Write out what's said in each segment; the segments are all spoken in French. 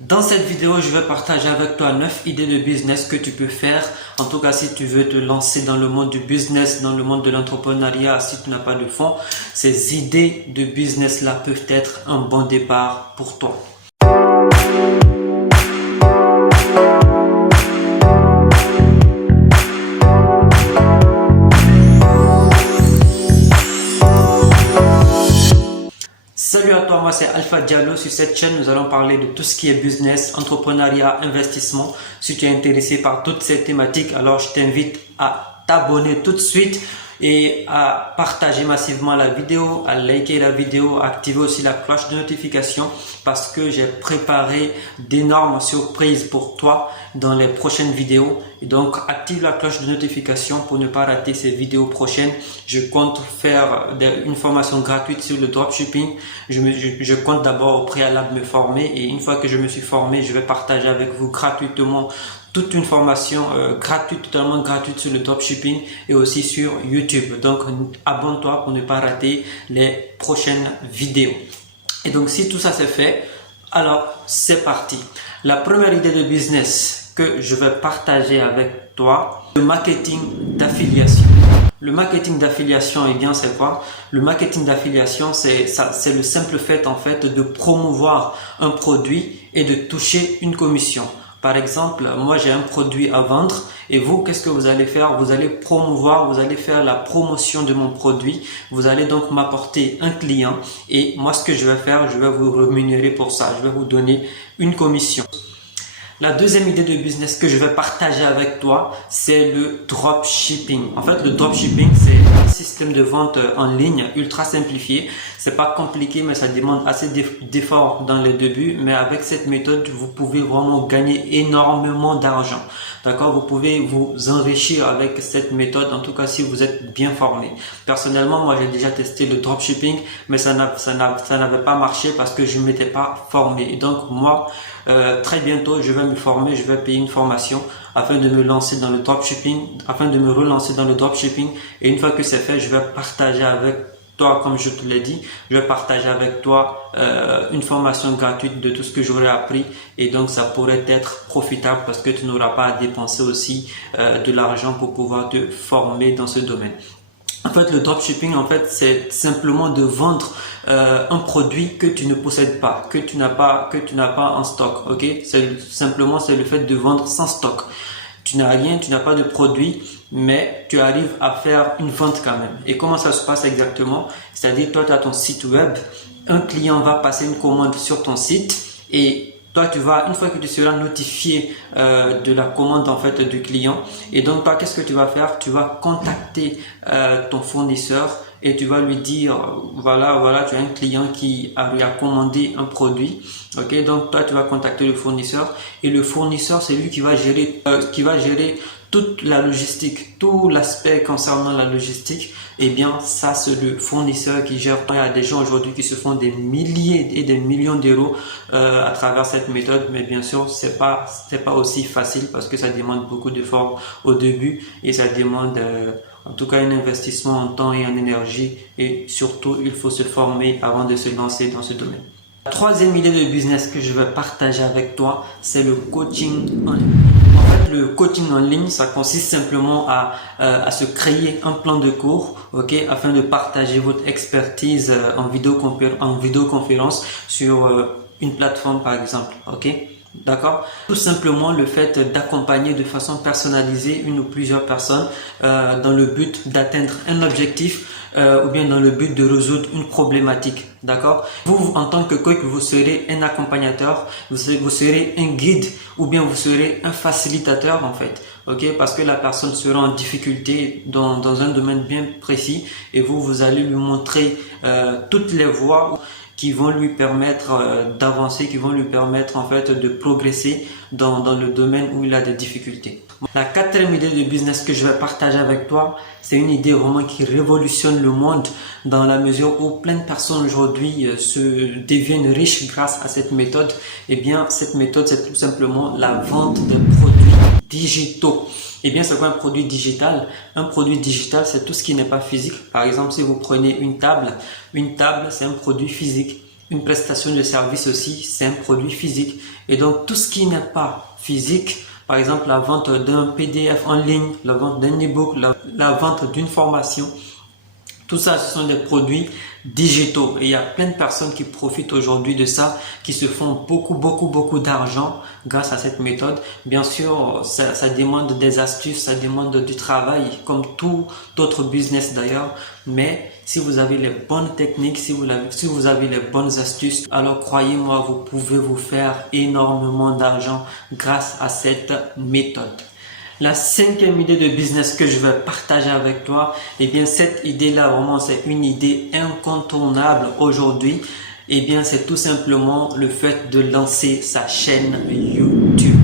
Dans cette vidéo, je vais partager avec toi 9 idées de business que tu peux faire. En tout cas, si tu veux te lancer dans le monde du business, dans le monde de l'entrepreneuriat, si tu n'as pas de fonds, ces idées de business-là peuvent être un bon départ pour toi. Salut à toi, moi c'est Alpha Diallo. Sur cette chaîne, nous allons parler de tout ce qui est business, entrepreneuriat, investissement. Si tu es intéressé par toutes ces thématiques, alors je t'invite à t'abonner tout de suite et à partager massivement la vidéo, à liker la vidéo, à activer aussi la cloche de notification parce que j'ai préparé d'énormes surprises pour toi dans les prochaines vidéos. Et donc, active la cloche de notification pour ne pas rater ces vidéos prochaines. Je compte faire une formation gratuite sur le dropshipping. Je compte d'abord au préalable me former et une fois que je me suis formé, je vais partager avec vous gratuitement toute une formation gratuite, totalement gratuite sur le dropshipping et aussi sur YouTube. Donc, abonne-toi pour ne pas rater les prochaines vidéos. Et donc, si tout ça c'est fait, alors c'est parti. La première idée de business que je vais partager avec toi, le marketing d'affiliation. Le marketing d'affiliation, eh bien, c'est quoi? Le marketing d'affiliation, c'est le simple fait, en fait, de promouvoir un produit et de toucher une commission. Par exemple, moi j'ai un produit à vendre et vous, qu'est-ce que vous allez faire? Vous allez promouvoir, vous allez faire la promotion de mon produit. Vous allez donc m'apporter un client et moi ce que je vais faire, je vais vous rémunérer pour ça. Je vais vous donner une commission. La deuxième idée de business que je vais partager avec toi, c'est le dropshipping. En fait, le dropshipping, c'est un système de vente en ligne ultra simplifié. C'est pas compliqué, mais ça demande assez d'efforts dans les débuts. Mais avec cette méthode, vous pouvez vraiment gagner énormément d'argent. D'accord? Vous pouvez vous enrichir avec cette méthode, en tout cas si vous êtes bien formé. Personnellement, moi j'ai déjà testé le dropshipping, mais ça n'avait pas marché parce que je ne m'étais pas formé. Et donc moi, très bientôt, je vais me former, je vais payer une formation afin de me lancer dans le dropshipping, afin de me relancer dans le dropshipping. Et une fois que c'est fait, je vais partager avec toi, comme je te l'ai dit, je vais partager avec toi une formation gratuite de tout ce que j'aurai appris et donc ça pourrait être profitable parce que tu n'auras pas à dépenser aussi de l'argent pour pouvoir te former dans ce domaine. En fait, le dropshipping, en fait, c'est simplement de vendre un produit que tu ne possèdes pas, que tu n'as pas en stock. Ok, c'est le fait de vendre sans stock. Tu n'as rien, tu n'as pas de produit, mais tu arrives à faire une vente quand même. Et comment ça se passe exactement? C'est-à-dire, toi, tu as ton site web, un client va passer une commande sur ton site et toi, une fois que tu seras notifié de la commande en fait du client, et donc toi, qu'est-ce que tu vas faire? Tu vas contacter ton fournisseur et tu vas lui dire voilà, tu as un client qui lui a commandé un produit. Ok, donc toi, tu vas contacter le fournisseur et le fournisseur, c'est lui qui va gérer toute la logistique, tout l'aspect concernant la logistique. Eh bien, ça, c'est le fournisseur qui gère. Il y a des gens aujourd'hui qui se font des milliers et des millions d'euros à travers cette méthode. Mais bien sûr, c'est pas aussi facile parce que ça demande beaucoup d'efforts au début et ça demande en tout cas un investissement en temps et en énergie. Et surtout, il faut se former avant de se lancer dans ce domaine. La troisième idée de business que je vais partager avec toi, c'est le coaching en ligne. En fait, le coaching en ligne, ça consiste simplement à se créer un plan de cours, ok, afin de partager votre expertise en vidéoconférence sur une plateforme par exemple, ok. D'accord? Tout simplement le fait d'accompagner de façon personnalisée une ou plusieurs personnes dans le but d'atteindre un objectif ou bien dans le but de résoudre une problématique. D'accord? Vous, en tant que coach, vous serez un accompagnateur, vous serez un guide ou bien vous serez un facilitateur en fait. Ok? Parce que la personne sera en difficulté dans un domaine bien précis et vous allez lui montrer toutes les voies qui vont lui permettre d'avancer, qui vont lui permettre en fait de progresser dans le domaine où il a des difficultés. La quatrième idée de business que je vais partager avec toi, c'est une idée vraiment qui révolutionne le monde dans la mesure où plein de personnes aujourd'hui se deviennent riches grâce à cette méthode. Eh bien, cette méthode, c'est tout simplement la vente de produits digitaux. Eh bien, c'est quoi un produit digital? Un produit digital, c'est tout ce qui n'est pas physique. Par exemple, si vous prenez une table, c'est un produit physique. une prestation de service aussi, c'est un produit physique. Et donc, tout ce qui n'est pas physique, par exemple la vente d'un PDF en ligne, la vente d'un e-book, la vente d'une formation, tout ça, ce sont des produits digitaux. Et il y a plein de personnes qui profitent aujourd'hui de ça, qui se font beaucoup d'argent grâce à cette méthode. Bien sûr, ça demande des astuces, ça demande du travail, comme tout autre business d'ailleurs. Mais si vous avez les bonnes techniques, si vous avez les bonnes astuces, alors croyez-moi, vous pouvez vous faire énormément d'argent grâce à cette méthode. La cinquième idée de business que je vais partager avec toi, eh bien cette idée-là, vraiment, c'est une idée incontournable aujourd'hui. Eh bien, c'est tout simplement le fait de lancer sa chaîne YouTube.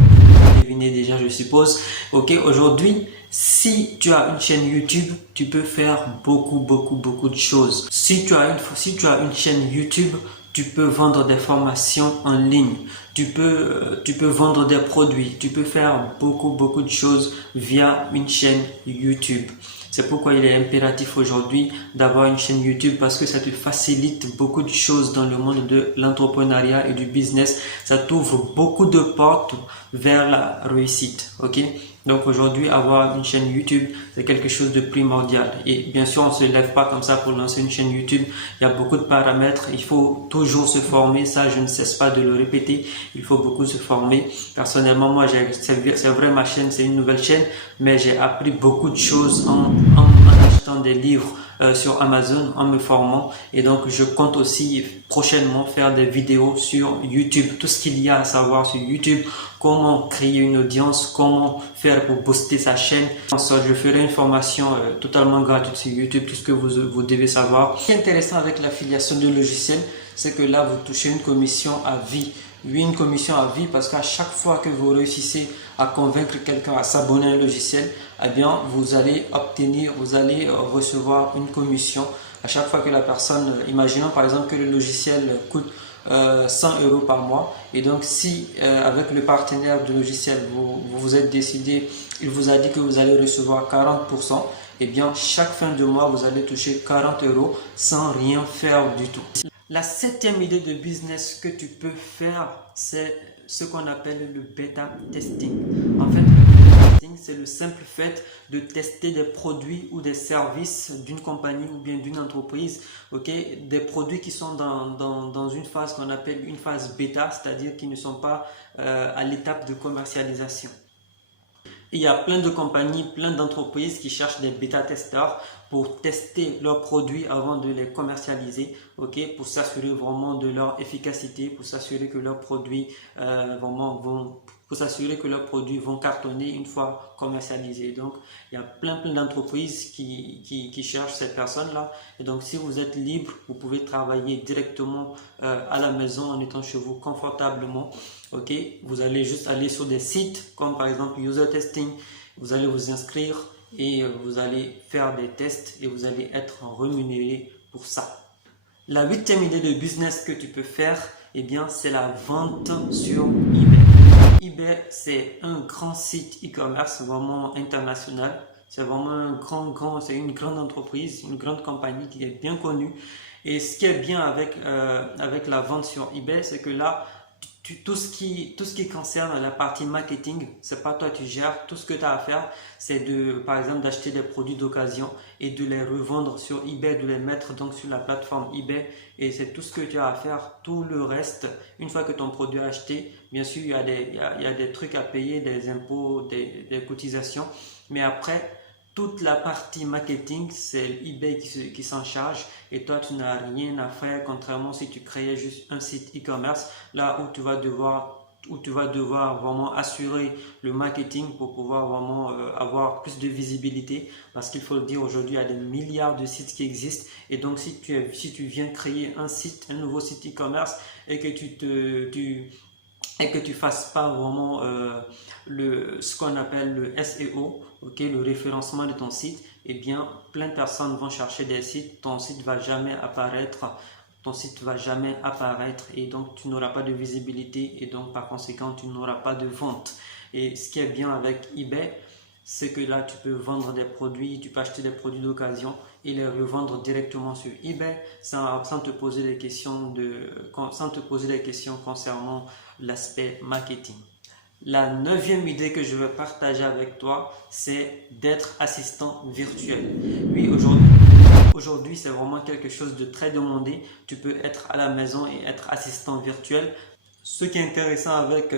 Vous devinez déjà, je suppose. Ok, aujourd'hui, si tu as une chaîne YouTube, tu peux faire beaucoup de choses. Si tu as une chaîne YouTube, tu peux vendre des formations en ligne, tu peux vendre des produits, tu peux faire beaucoup de choses via une chaîne YouTube. C'est pourquoi il est impératif aujourd'hui d'avoir une chaîne YouTube parce que ça te facilite beaucoup de choses dans le monde de l'entrepreneuriat et du business. Ça t'ouvre beaucoup de portes vers la réussite. Ok? Donc aujourd'hui, avoir une chaîne YouTube, c'est quelque chose de primordial. Et bien sûr, on ne se lève pas comme ça pour lancer une chaîne YouTube. Il y a beaucoup de paramètres. Il faut toujours se former. Ça, je ne cesse pas de le répéter. Il faut beaucoup se former. Personnellement, moi, c'est vrai, ma chaîne, c'est une nouvelle chaîne, mais j'ai appris beaucoup de choses en achetant des livres sur Amazon, en me formant. Et donc, je compte aussi prochainement faire des vidéos sur YouTube. Tout ce qu'il y a à savoir sur YouTube, comment créer une audience, comment faire pour booster sa chaîne. Je ferai une formation totalement gratuite sur YouTube, tout ce que vous devez savoir. Ce qui est intéressant avec l'affiliation de logiciels, c'est que là, vous touchez une commission à vie. Oui, une commission à vie parce qu'à chaque fois que vous réussissez à convaincre quelqu'un à s'abonner à un logiciel, eh bien, vous allez recevoir une commission. À chaque fois que la personne, imaginons par exemple que le logiciel coûte 100 euros par mois, et donc si avec le partenaire du logiciel vous êtes décidé, il vous a dit que vous allez recevoir 40%, et bien chaque fin de mois vous allez toucher 40 euros sans rien faire du tout. La septième idée de business que tu peux faire, c'est ce qu'on appelle le bêta testing. En fait, le bêta testing, c'est le simple fait de tester des produits ou des services d'une compagnie ou bien d'une entreprise, des produits qui sont dans une phase qu'on appelle une phase bêta, c'est-à-dire qui ne sont pas à l'étape de commercialisation. Il y a plein de compagnies, plein d'entreprises qui cherchent des bêta-testeurs pour tester leurs produits avant de les commercialiser, pour s'assurer vraiment de leur efficacité, pour s'assurer que leurs produits vont cartonner une fois commercialisés. Donc, il y a plein d'entreprises qui cherchent cette personne-là. Et donc, si vous êtes libre, vous pouvez travailler directement à la maison en étant chez vous confortablement. Vous allez juste aller sur des sites comme par exemple User Testing. Vous allez vous inscrire et vous allez faire des tests et vous allez être rémunéré pour ça. La huitième idée de business que tu peux faire, eh bien, c'est la vente sur eBay. eBay, c'est un grand site e-commerce vraiment international. C'est vraiment c'est une grande entreprise, une grande compagnie qui est bien connue. Et ce qui est bien avec la vente sur eBay, c'est que là, tout ce qui concerne la partie marketing, c'est pas toi tu gères. Tout ce que tu as à faire, c'est par exemple d'acheter des produits d'occasion et de les revendre sur eBay, de les mettre donc sur la plateforme eBay, et c'est tout ce que tu as à faire. Tout le reste, une fois que ton produit est acheté, bien sûr il y a des trucs à payer, des impôts, des cotisations, mais après toute la partie marketing, c'est eBay qui s'en charge, et toi tu n'as rien à faire, contrairement si tu créais juste un site e-commerce, là où tu vas devoir vraiment assurer le marketing pour pouvoir vraiment avoir plus de visibilité, parce qu'il faut le dire, aujourd'hui il y a des milliards de sites qui existent, et donc si tu viens créer un nouveau site e-commerce et que tu fasses pas vraiment ce qu'on appelle le SEO, le référencement de ton site, eh bien plein de personnes vont chercher des sites, ton site va jamais apparaître, et donc tu n'auras pas de visibilité, et donc par conséquent tu n'auras pas de vente. Et ce qui est bien avec eBay, c'est que là, tu peux vendre des produits, tu peux acheter des produits d'occasion et les revendre directement sur eBay sans te poser des questions concernant l'aspect marketing. La 9e idée que je veux partager avec toi, c'est d'être assistant virtuel. Oui, aujourd'hui, c'est vraiment quelque chose de très demandé. Tu peux être à la maison et être assistant virtuel. Ce qui est intéressant avec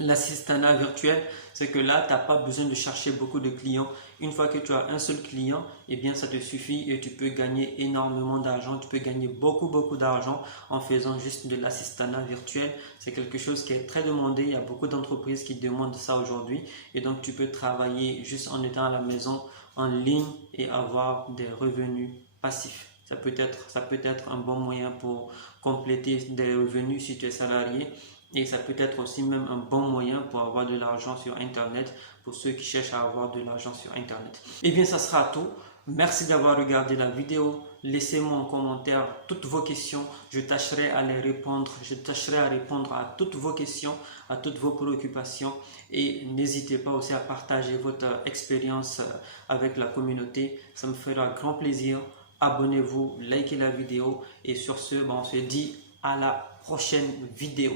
l'assistanat virtuel, c'est que là, tu n'as pas besoin de chercher beaucoup de clients. Une fois que tu as un seul client, eh bien, ça te suffit et tu peux gagner énormément d'argent. Tu peux gagner beaucoup d'argent en faisant juste de l'assistanat virtuel. C'est quelque chose qui est très demandé. Il y a beaucoup d'entreprises qui demandent ça aujourd'hui. Et donc, tu peux travailler juste en étant à la maison, en ligne et avoir des revenus passifs. Ça peut être un bon moyen pour compléter des revenus si tu es salarié. Et ça peut être aussi même un bon moyen pour avoir de l'argent sur Internet, pour ceux qui cherchent à avoir de l'argent sur Internet. Et bien, ça sera tout. Merci d'avoir regardé la vidéo. Laissez-moi en commentaire toutes vos questions. Je tâcherai à les répondre. Je tâcherai à répondre à toutes vos questions, à toutes vos préoccupations. Et n'hésitez pas aussi à partager votre expérience avec la communauté. Ça me fera grand plaisir. Abonnez-vous, likez la vidéo. Et sur ce, on se dit à la prochaine vidéo.